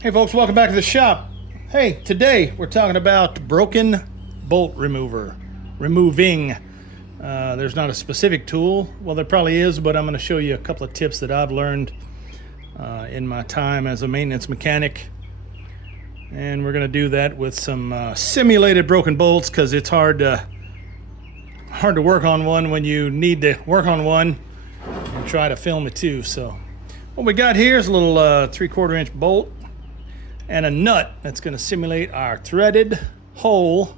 Hey folks, welcome back to the shop. Hey, today we're talking about broken bolt removing. There's not a specific tool. Well, there probably is, but I'm going to show you a couple of tips that I've learned in my time as a maintenance mechanic. And we're going to do that with some simulated broken bolts, because it's hard to work on one when you need to work on one and try to film it too. So what we got here is a little 3/4 inch bolt and a nut that's going to simulate our threaded hole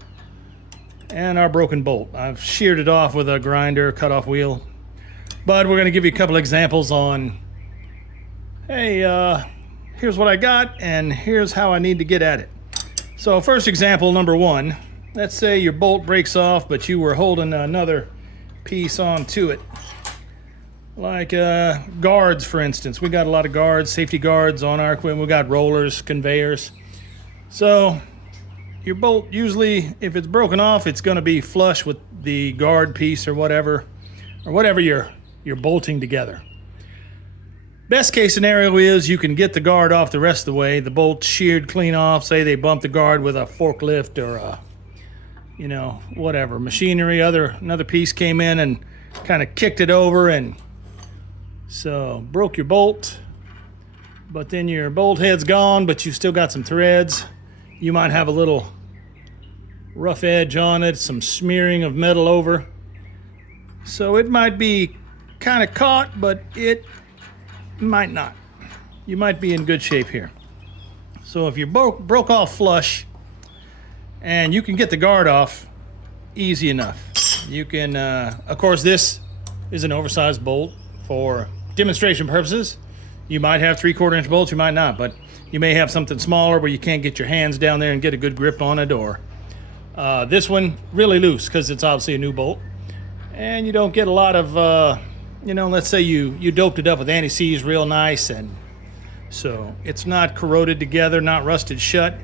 and our broken bolt. I've sheared it off with a grinder, cut-off wheel, but we're going to give you a couple examples on, hey, here's what I got and here's how I need to get at it. So first example, number one, let's say your bolt breaks off, but you were holding another piece onto it. Like guards, for instance. We got a lot of guards, safety guards on our equipment. We got rollers, conveyors. So your bolt, usually if it's broken off, it's going to be flush with the guard piece or whatever you're bolting together. Best case scenario is you can get the guard off the rest of the way, the bolt sheared clean off. Say they bumped the guard with a forklift or whatever machinery. Another piece came in and kind of kicked it over, and so broke your bolt, but then your bolt head's gone, but you still got some threads. You might have a little rough edge on it, some smearing of metal over. So it might be kind of caught, but it might not. You might be in good shape here. So if you broke off flush and you can get the guard off, easy enough. You can, of course, this is an oversized bolt for demonstration purposes. You might have 3/4 inch bolts, you might not, but you may have something smaller where you can't get your hands down there and get a good grip on it, or this one really loose because it's obviously a new bolt, and you don't get a lot of, let's say you doped it up with anti-seize real nice, and so it's not corroded together, not rusted shut.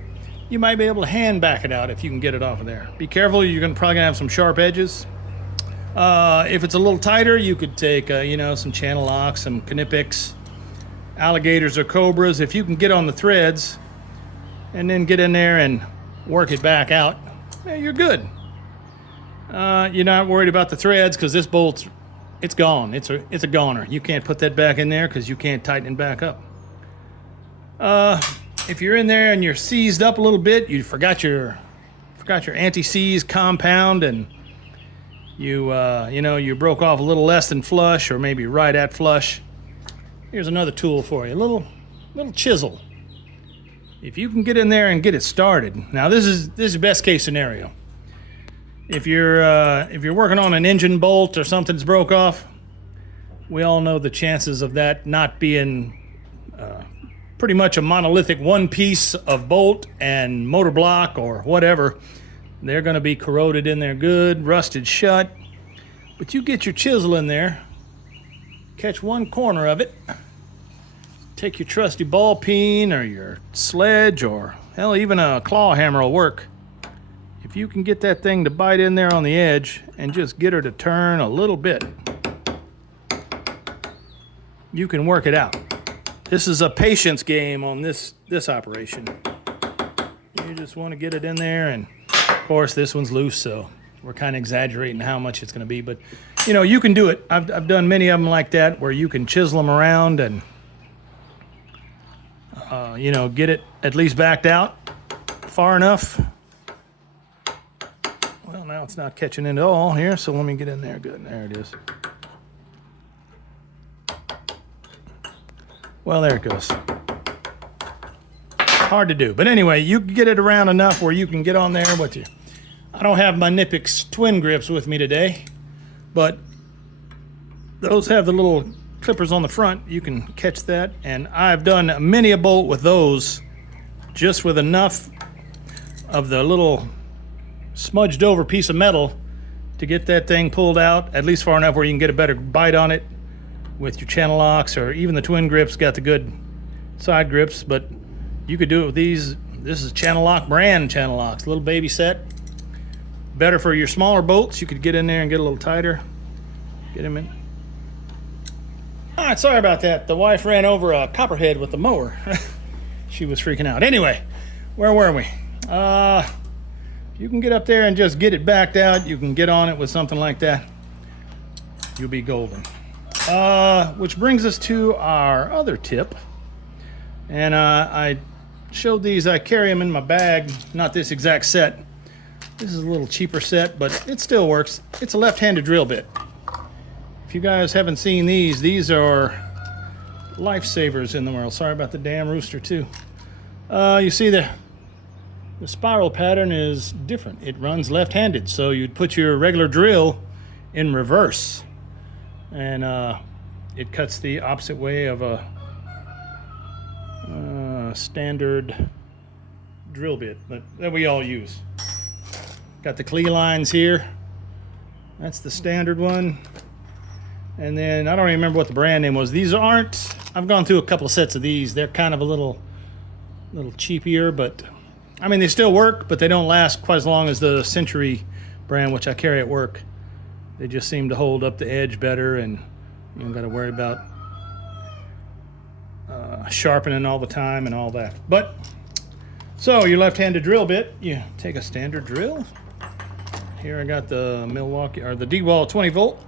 You might be able to hand back it out if you can get it off of there. Be careful, you're probably gonna have some sharp edges. If it's a little tighter, you could take, some channel locks, some Knipex, alligators or cobras. If you can get on the threads and then get in there and work it back out, you're good. You're not worried about the threads because this bolt's, it's gone. It's a goner. You can't put that back in there because you can't tighten it back up. If you're in there and you're seized up a little bit, you forgot your anti-seize compound, and you broke off a little less than flush, or maybe right at flush. Here's another tool for you, a little chisel. If you can get in there and get it started. Now this is best case scenario. If you're working on an engine bolt or something's broke off, we all know the chances of that not being pretty much a monolithic one piece of bolt and motor block or whatever. They're going to be corroded in there good, rusted shut. But you get your chisel in there, catch one corner of it, take your trusty ball peen or your sledge, or hell, even a claw hammer will work. If you can get that thing to bite in there on the edge and just get her to turn a little bit, you can work it out. This is a patience game on this operation. You just want to get it in there, and of course this one's loose, so we're kind of exaggerating how much it's going to be, but you can do it. I've done many of them like that, where you can chisel them around and get it at least backed out far enough. Well, now it's not catching it all here, so let me get in there. Good, there it is. Well, there it goes. Hard to do, but anyway, you can get it around enough where you can get on there with you. I don't have my Knipex twin grips with me today, but those have the little clippers on the front. You can catch that, and I've done many a bolt with those, just with enough of the little smudged over piece of metal to get that thing pulled out, at least far enough where you can get a better bite on it with your channel locks, or even the twin grips got the good side grips, but you could do it with these. This is channel lock brand channel locks, little baby set. Better for your smaller bolts. You could get in there and get a little tighter. Get them in. All right, sorry about that. The wife ran over a copperhead with the mower. she was freaking out. Anyway, where were we? You can get up there and just get it backed out. You can get on it with something like that. You'll be golden. Which brings us to our other tip. And I showed these. I carry them in my bag. Not this exact set. This is a little cheaper set, but it still works. It's a left-handed drill bit. If you guys haven't seen these are lifesavers in the world. Sorry about the damn rooster too. You see the spiral pattern is different. It runs left-handed, so you'd put your regular drill in reverse, and it cuts the opposite way of a standard drill bit that we all use. Got the clee lines here. That's the standard one. And then I don't even remember what the brand name was. These aren't, I've gone through a couple of sets of these. They're kind of a little cheapier, but I mean, they still work, but they don't last quite as long as the Century brand, which I carry at work. They just seem to hold up the edge better, and you don't got to worry about sharpening all the time and all that. But so your left-handed drill bit, you take a standard drill. Here I got the Milwaukee or the D-Wall 20 volt,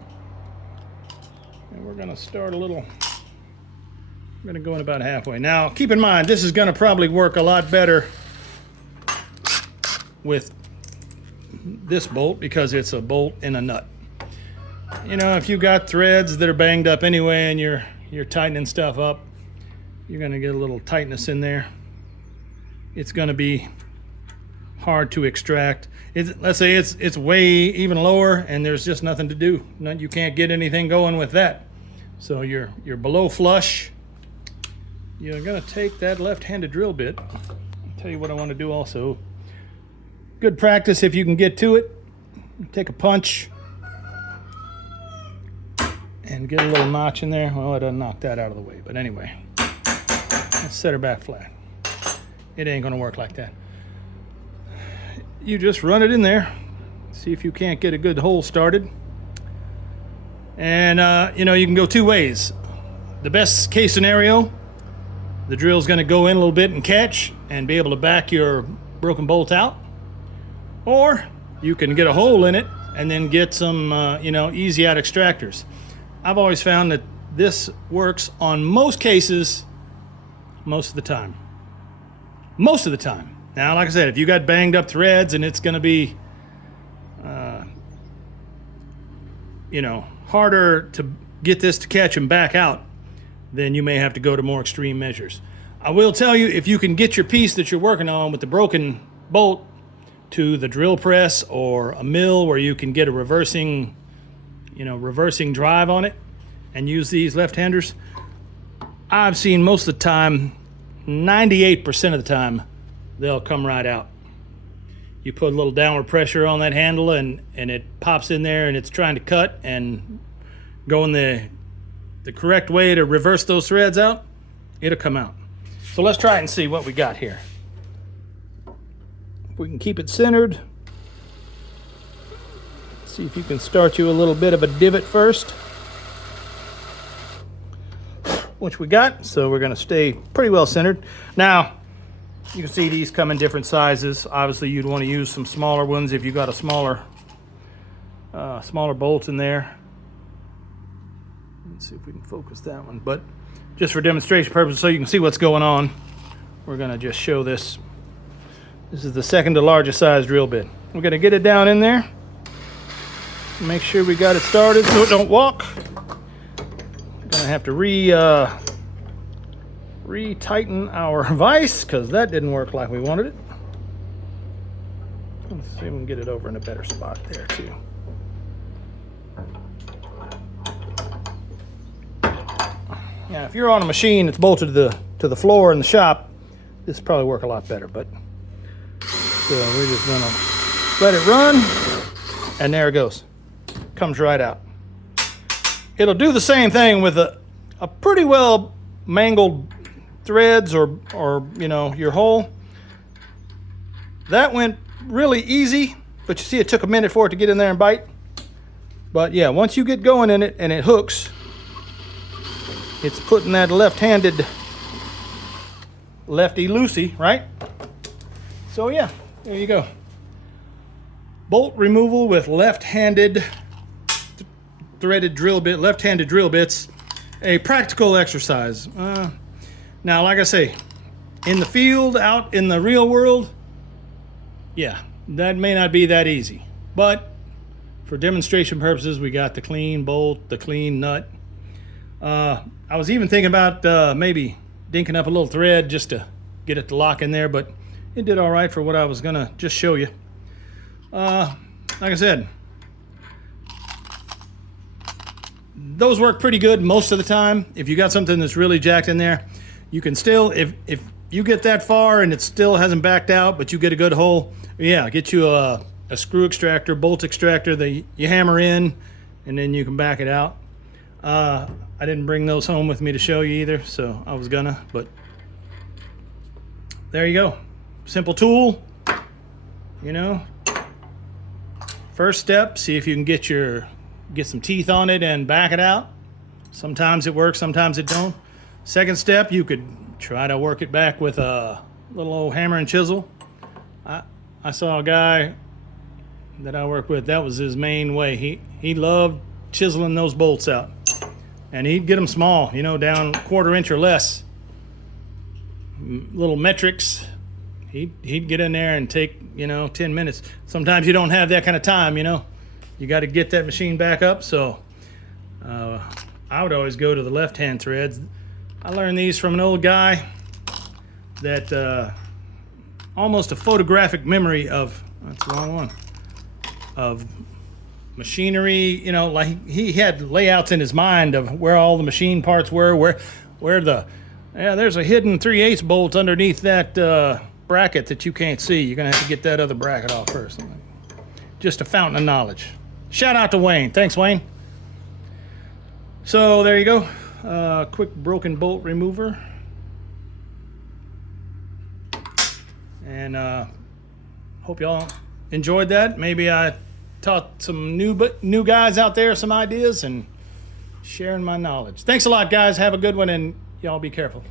and we're going to start a little. I'm going to go in about halfway. Now, keep in mind, this is going to probably work a lot better with this bolt because it's a bolt in a nut. You know, if you got threads that are banged up anyway and you're tightening stuff up, you're going to get a little tightness in there. It's going to be hard to extract. Let's say it's way even lower and there's just nothing to do. You can't get anything going with that. So you're below flush. You're going to take that left-handed drill bit. I'll tell you what I want to do also. Good practice if you can get to it. Take a punch and get a little notch in there. Well, it doesn't knock that out of the way, but anyway. Let's set her back flat. It ain't going to work like that. You just run it in there. See if you can't get a good hole started. And, you know, you can go two ways. The best case scenario, the drill's going to go in a little bit and catch and be able to back your broken bolt out. Or you can get a hole in it and then get some, you know, easy out extractors. I've always found that this works on most cases most of the time. Most of the time. Now, like I said, if you got banged up threads and it's going to be, you know, harder to get this to catch and back out, then you may have to go to more extreme measures. I will tell you, if you can get your piece that you're working on with the broken bolt to the drill press or a mill where you can get a reversing drive on it and use these left-handers, I've seen most of the time, 98% of the time, they'll come right out. You put a little downward pressure on that handle and it pops in there and it's trying to cut and going the correct way to reverse those threads out, it'll come out. So let's try it and see what we got here. If we can keep it centered, see if you can start you a little bit of a divot first, which we got. So we're going to stay pretty well centered. Now, you can see these come in different sizes. Obviously, you'd want to use some smaller ones if you got a smaller bolt in there. Let's see if we can focus that one. But just for demonstration purposes, so you can see what's going on, we're going to just show this. This is the second to largest size drill bit. We're going to get it down in there. Make sure we got it started so it don't walk. We're going to have to re-tighten our vise because that didn't work like we wanted it. Let's see if we can get it over in a better spot there too. Now, if you're on a machine that's bolted to the floor in the shop, this will probably work a lot better. But so we're just gonna let it run, and there it goes. Comes right out. It'll do the same thing with a pretty well mangled threads or you know, your hole. That went really easy, but you see it took a minute for it to get in there and bite. But yeah, once you get going in it and it hooks, it's putting that left-handed lefty loosey, right? So yeah, there you go. Bolt removal with left-handed threaded drill bit, left-handed drill bits. A practical exercise. Now, like I say, in the field, out in the real world, yeah, that may not be that easy. But for demonstration purposes, we got the clean bolt, the clean nut. I was even thinking about maybe dinking up a little thread just to get it to lock in there, but it did all right for what I was gonna just show you. Like I said, those work pretty good most of the time. If you got something that's really jacked in there, you can still, if you get that far and it still hasn't backed out, but you get a good hole, yeah, get you a screw extractor, bolt extractor that you hammer in, and then you can back it out. I didn't bring those home with me to show you either, so I was gonna, but there you go. Simple tool, you know. First step, see if you can get some teeth on it and back it out. Sometimes it works, sometimes it don't. Second step, you could try to work it back with a little old hammer and chisel. I saw a guy that I work with, that was his main way. He loved chiseling those bolts out. And he'd get them small, you know, down 1/4 inch or less. Little metrics. He'd get in there and take, you know, 10 minutes. Sometimes you don't have that kind of time, you know. You got to get that machine back up, so I would always go to the left-hand threads. I learned these from an old guy that almost a photographic memory of, that's the wrong one, of machinery, you know, like he had layouts in his mind of where all the machine parts were, where there's a hidden 3/8 bolt underneath that bracket that you can't see. You're going to have to get that other bracket off first. Just a fountain of knowledge. Shout out to Wayne. Thanks, Wayne. So there you go. Quick broken bolt remover. And hope y'all enjoyed that. Maybe I taught some new guys out there some ideas and sharing my knowledge. Thanks a lot, guys. Have a good one, and y'all be careful.